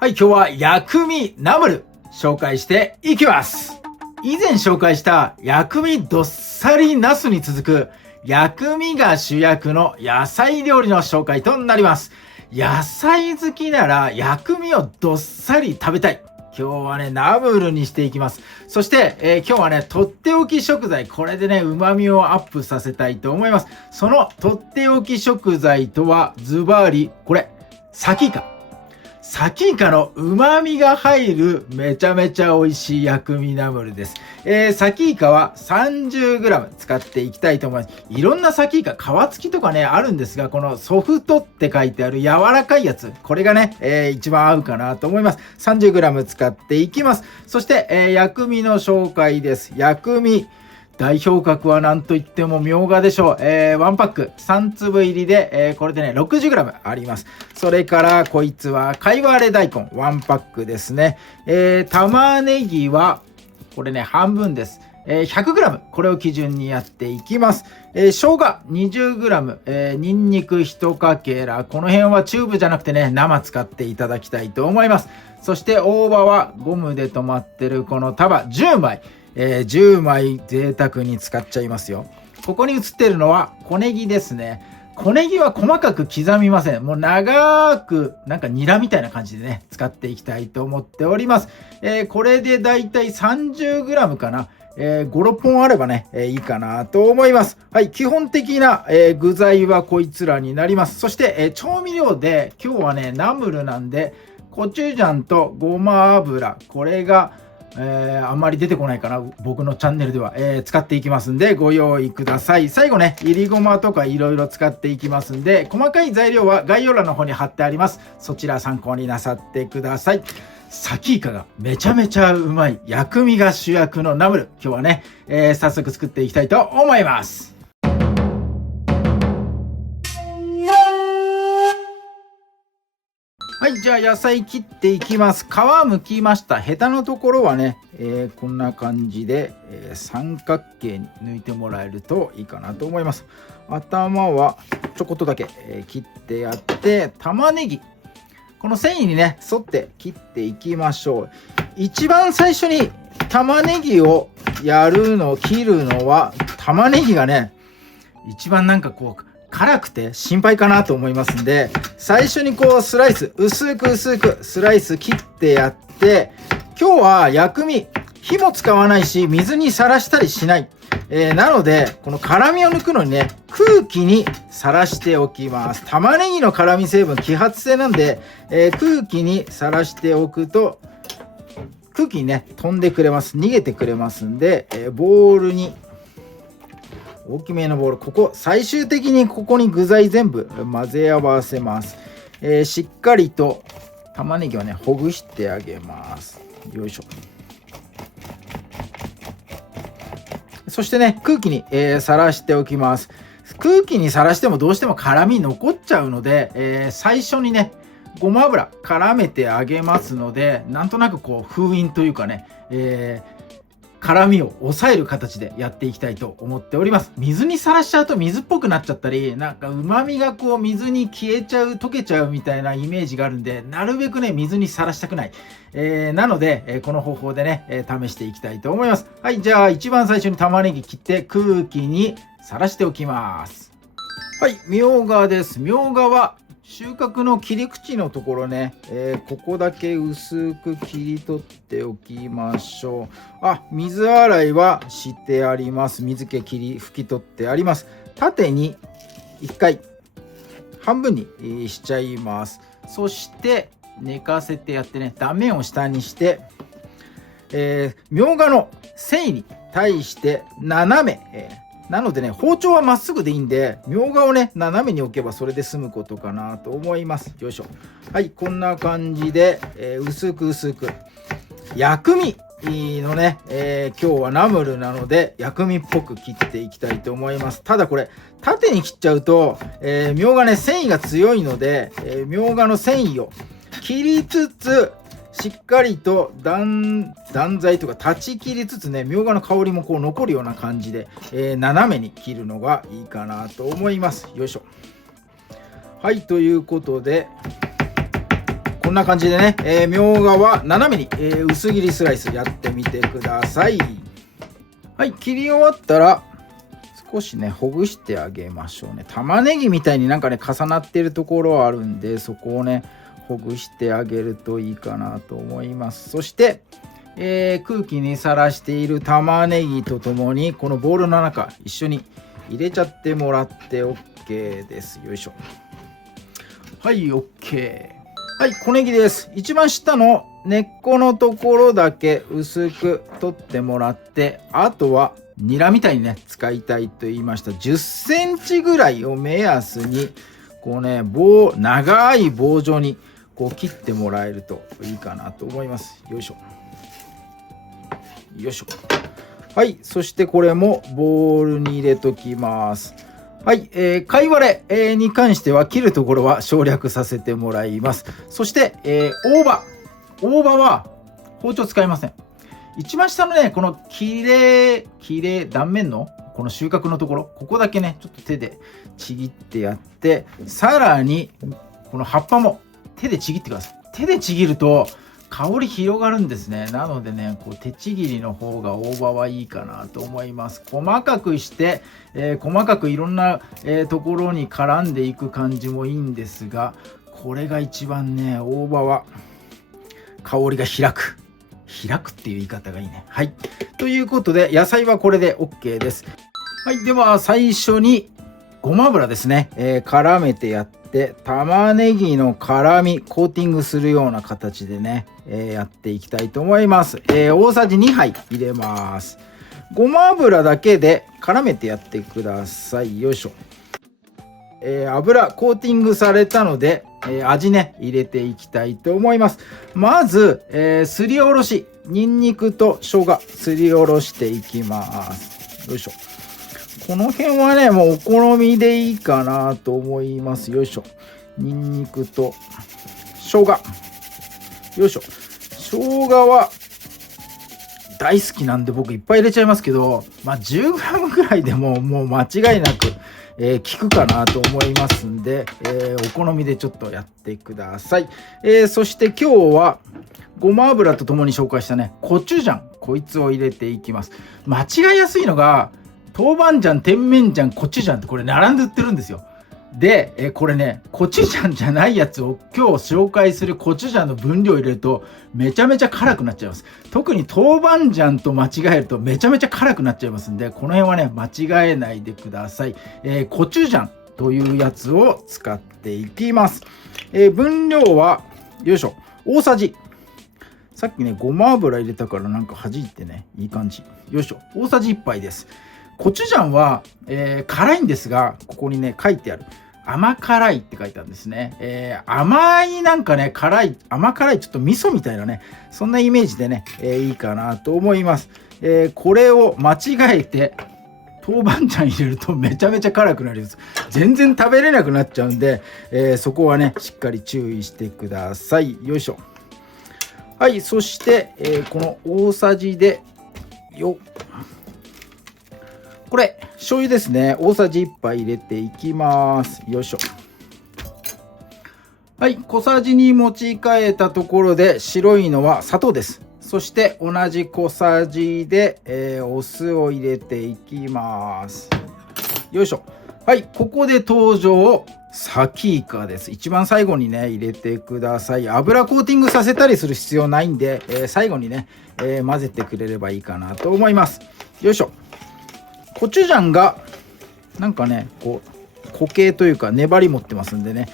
はい、今日は薬味ナムル紹介していきます。以前紹介した薬味どっさりナスに続く薬味が主役の野菜料理の紹介となります。野菜好きなら薬味をどっさり食べたい。今日はね、ナムルにしていきます。そして、今日はね、とっておき食材。これでね、旨味をアップさせたいと思います。そのとっておき食材とは、ズバリ、これ、サキイカ。サキイカの旨味が入るめちゃめちゃ美味しい薬味ナムルです。サキイカは 30g 使っていきたいと思います。いろんなサキイカ、皮付きとかね、あるんですが、このソフトって書いてある柔らかいやつ、これがね、一番合うかなと思います。30g 使っていきます。そして、薬味の紹介です。薬味。代表格は何と言ってもみょうがでしょう。1パック3粒入りで、これでね 60g あります。それからこいつはかいわれ大根1パックですね。玉ねぎはこれね半分です。100g これを基準にやっていきます。生姜 20g、ニンニク1かけら、この辺はチューブじゃなくてね生使っていただきたいと思います。そして大葉はゴムで止まってるこの束10枚。10枚贅沢に使っちゃいますよ。ここに映っているのは小ネギですね。小ネギは細かく刻みません。もう長くなんかニラみたいな感じでね使っていきたいと思っております。これでだいたい 30g かな。5、6本あればね、いいかなと思います。はい、基本的な、具材はこいつらになります。そして、調味料で今日はねナムルなんでコチュジャンとごま油、これがあんまり出てこないかな、僕のチャンネルでは、使っていきますんでご用意ください。最後ねいりごまとかいろいろ使っていきますんで、細かい材料は概要欄の方に貼ってあります。そちら参考になさってください。サキイカがめちゃめちゃうまい薬味が主役のナムル、今日はね、早速作っていきたいと思います。はい、じゃあ野菜切っていきます。皮剥きました。ヘタのところはね、こんな感じで、三角形に抜いてもらえるといいかなと思います。頭はちょこっとだけ、切ってやって、玉ねぎ、この繊維にね沿って切っていきましょう。一番最初に玉ねぎを切るのは、玉ねぎがね一番なんかこう辛くて心配かなと思いますんで、最初にこうスライス薄くスライス切ってやって、今日は薬味火も使わないし水にさらしたりしない、なのでこの辛みを抜くのにね空気にさらしておきます。玉ねぎの辛み成分揮発性なんで、空気にさらしておくと空気にね飛んでくれます、逃げてくれますんで、ボウルに大きめのボウル、ここ最終的にここに具材全部混ぜ合わせます。しっかりと玉ねぎをねほぐしてあげます。よいしょ。そしてね空気に、さらしておきます。空気にさらしてもどうしても辛み残っちゃうので、最初にねごま油絡めてあげますので、なんとなくこう封印というかね、辛みを抑える形でやっていきたいと思っております。水にさらしちゃうと水っぽくなっちゃったり、なんか旨味がこう水に消えちゃう、溶けちゃうみたいなイメージがあるんで、なるべくね水にさらしたくない、なので、この方法でね、試していきたいと思います。はい、じゃあ一番最初に玉ねぎ切って空気にさらしておきます。はい、みょうがです。みょうがは収穫の切り口のところね、ここだけ薄く切り取っておきましょう。水洗いはしてあります。水気拭き取ってあります。縦に1回半分にしちゃいます。そして寝かせてやってね、断面を下にして、みょうがの繊維に対して斜め、なのでね包丁はまっすぐでいいんで、みょうがをね斜めに置けばそれで済むことかなと思います。よいしょ。はい、こんな感じで、薄く薬味のね、今日はナムルなので薬味っぽく切っていきたいと思います。ただこれ縦に切っちゃうと、みょうがね繊維が強いので、みょうがの繊維を切りつつしっかりと断材とか断ち切りつつね、みょうがの香りもこう残るような感じで、斜めに切るのがいいかなと思います。よいしょ。はい、ということでこんな感じでね、みょうがは斜めに、薄切りスライスやってみてください。はい、切り終わったら少しねほぐしてあげましょうね。玉ねぎみたいになんかね重なってるところはあるんで、そこをねほぐしてあげるといいかなと思います。そして、空気にさらしている玉ねぎとともにこのボウルの中一緒に入れちゃってもらって OK です。よいしょ。はい、 OK。 はい、小ネギです。一番下の根っこのところだけ薄く取ってもらって、あとはニラみたいにね使いたいと言いました10センチぐらいを目安にこうね長い棒状にこう切ってもらえるといいかなと思います。よいしょよいしょ。はい、そしてこれもボウルに入れときます。はい、貝割れ、に関しては切るところは省略させてもらいます。そして、大葉は包丁使いません。一番下のねこの切れ断面のこの収穫のところ、ここだけねちょっと手でちぎってやって、さらにこの葉っぱも手でちぎってください。手でちぎると香り広がるんですね。なのでねこう手ちぎりの方が大葉はいいかなと思います。細かくして、細かくいろんな、ところに絡んでいく感じもいいんですが、これが一番ね大葉は香りが開くっていう言い方がいいね。はい、ということで野菜はこれで OK です。はい、では最初にごま油ですね、絡めてやって玉ねぎの辛みコーティングするような形でね、やっていきたいと思います。大さじ2杯入れます。ごま油だけで絡めてやってください。よいしょ。油コーティングされたので、味ね入れていきたいと思います。まず、すりおろしにんにくと生姜すりおろしていきます。よいしょ。この辺はねもうお好みでいいかなと思います。よいしょ。にんにくと生姜、よいしょ。生姜は大好きなんで僕いっぱい入れちゃいますけど、10g ぐらいでももう間違いなく効くかなと思いますんで、お好みでちょっとやってください。そして今日はごま油とともに紹介したねコチュジャン、こいつを入れていきます。間違いやすいのが豆板醤、甜麺醤、コチュジャンってこれ並んで売ってるんですよ。で、これねコチュジャンじゃないやつを今日紹介するコチュジャンの分量を入れるとめちゃめちゃ辛くなっちゃいます。特に豆板醤と間違えるとめちゃめちゃ辛くなっちゃいますんで、この辺はね間違えないでください。コチュジャンというやつを使っていきます。分量はよいしょ大さじ、さっきねごま油入れたからなんか弾いてねいい感じ。よいしょ、大さじ1杯です。コチュジャンは、辛いんですが、ここにね書いてある甘辛いって書いてあるんですね。甘いなんかね甘辛いちょっと味噌みたいなねそんなイメージでね、いいかなと思います。これを間違えて豆板醤入れるとめちゃめちゃ辛くなります。全然食べれなくなっちゃうんで、そこはねしっかり注意してください。よいしょ。はい、そして、この大さじでこれ醤油ですね。大さじ1杯入れていきます。よいしょ。はい、小さじに持ち替えたところで白いのは砂糖です。そして同じ小さじで、お酢を入れていきます。よいしょ。はい、ここで登場サキイカです。一番最後にね入れてください。油コーティングさせたりする必要ないんで、最後にね、混ぜてくれればいいかなと思います。よいしょ。コチュジャンがなんかねこう固形というか粘り持ってますんでね、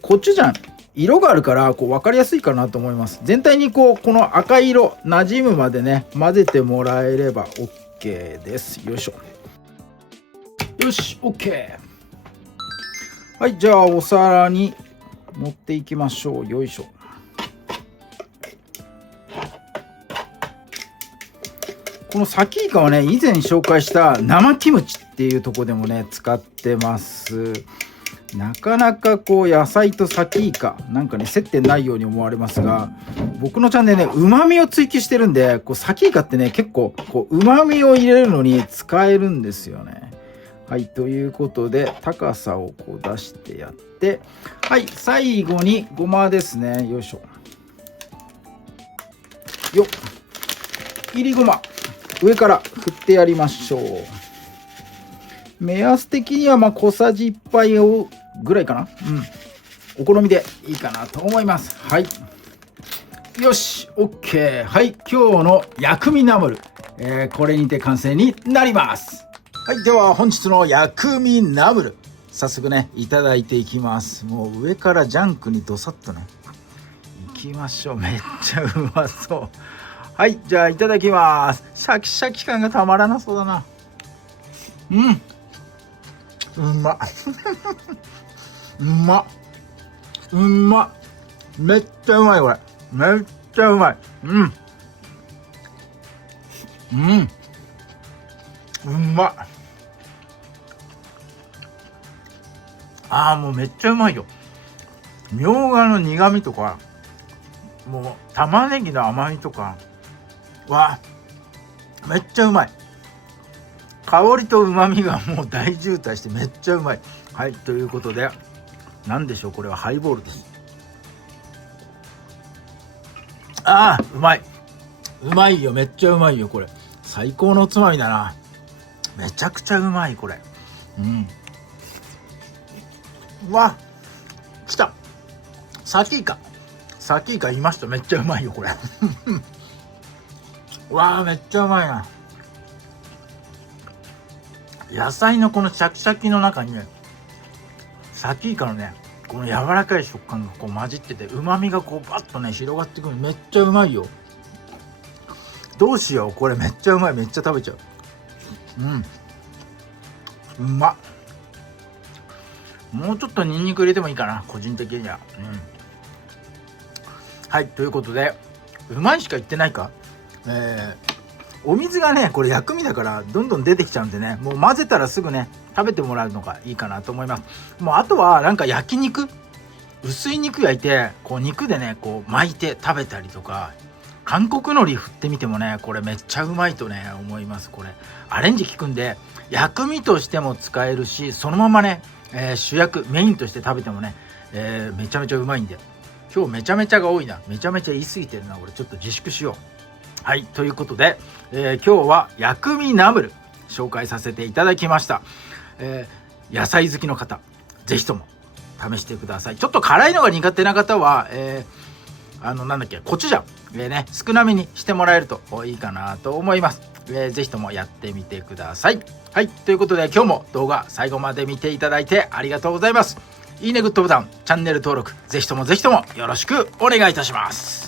コチュジャン色があるからこう分かりやすいかなと思います。全体にこの赤い色馴染むまでね混ぜてもらえれば OK です。よいしょ。よし OK。 はい、じゃあお皿に盛っていきましょう。よいしょ。このサキイカはね以前紹介した生キムチっていうとこでもね使ってます。なかなかこう野菜とサキイカなんかね接点ないように思われますが、僕のチャンネルね旨味を追求してるんで、サキイカってね結構旨味を入れるのに使えるんですよね。はい、ということで高さを出してやって、はい、最後にごまですね。よいしょ。よっ。いりごま上から振ってやりましょう。目安的には小さじ1杯をぐらいかな。お好みでいいかなと思います。はい。よし、OK。はい、今日の薬味ナムル、これにて完成になります。はい、では本日の薬味ナムル、早速ね、いただいていきます。もう上からジャンクにドサッとね、いきましょう。めっちゃうまそう。はい、じゃあいただきます。シャキシャキ感がたまらなそうだな。うまっ。うまっ。うまっ。めっちゃうまいこれ。めっちゃうまい。うまっ。もうめっちゃうまいよ。みょうがの苦味とか、もう玉ねぎの甘みとか、めっちゃうまい。香りと旨味がもう大渋滞してめっちゃうまい。はい、ということで、なんでしょう、これはハイボールです。うまい。うまいよ、めっちゃうまいよ、これ。最高のおつまみだな。めちゃくちゃうまい、これ。来た。サキイカ言いました。めっちゃうまいよ、これ。めっちゃうまいな。野菜のこのシャキシャキの中にね、サキイカのね、この柔らかい食感がこう混じってて、旨味がこうバッとね広がってくる。めっちゃうまいよ。どうしよう、これめっちゃうまい。めっちゃ食べちゃう。うまっ。もうちょっとニンニク入れてもいいかな、個人的には。はい、ということで、うまいしか言ってないか。お水がね、これ薬味だからどんどん出てきちゃうんでね、もう混ぜたらすぐね食べてもらうのがいいかなと思います。もうあとはなんか焼肉、薄い肉焼いてこう肉でねこう巻いて食べたりとか、韓国海苔振ってみてもね、これめっちゃうまいとね思います。これアレンジ効くんで、薬味としても使えるし、そのままね、主役メインとして食べてもね、めちゃめちゃうまいんで、今日めちゃめちゃが多いな。めちゃめちゃ言い過ぎてるな。これちょっと自粛しよう。はい、ということで、今日は薬味ナムル紹介させていただきました。野菜好きの方、ぜひとも試してください。ちょっと辛いのが苦手な方は、コチュジャン、少なめにしてもらえるといいかなと思います。ぜひともやってみてください。はい、ということで今日も動画最後まで見ていただいてありがとうございます。いいね、グッドボタン、チャンネル登録、ぜひともよろしくお願いいたします。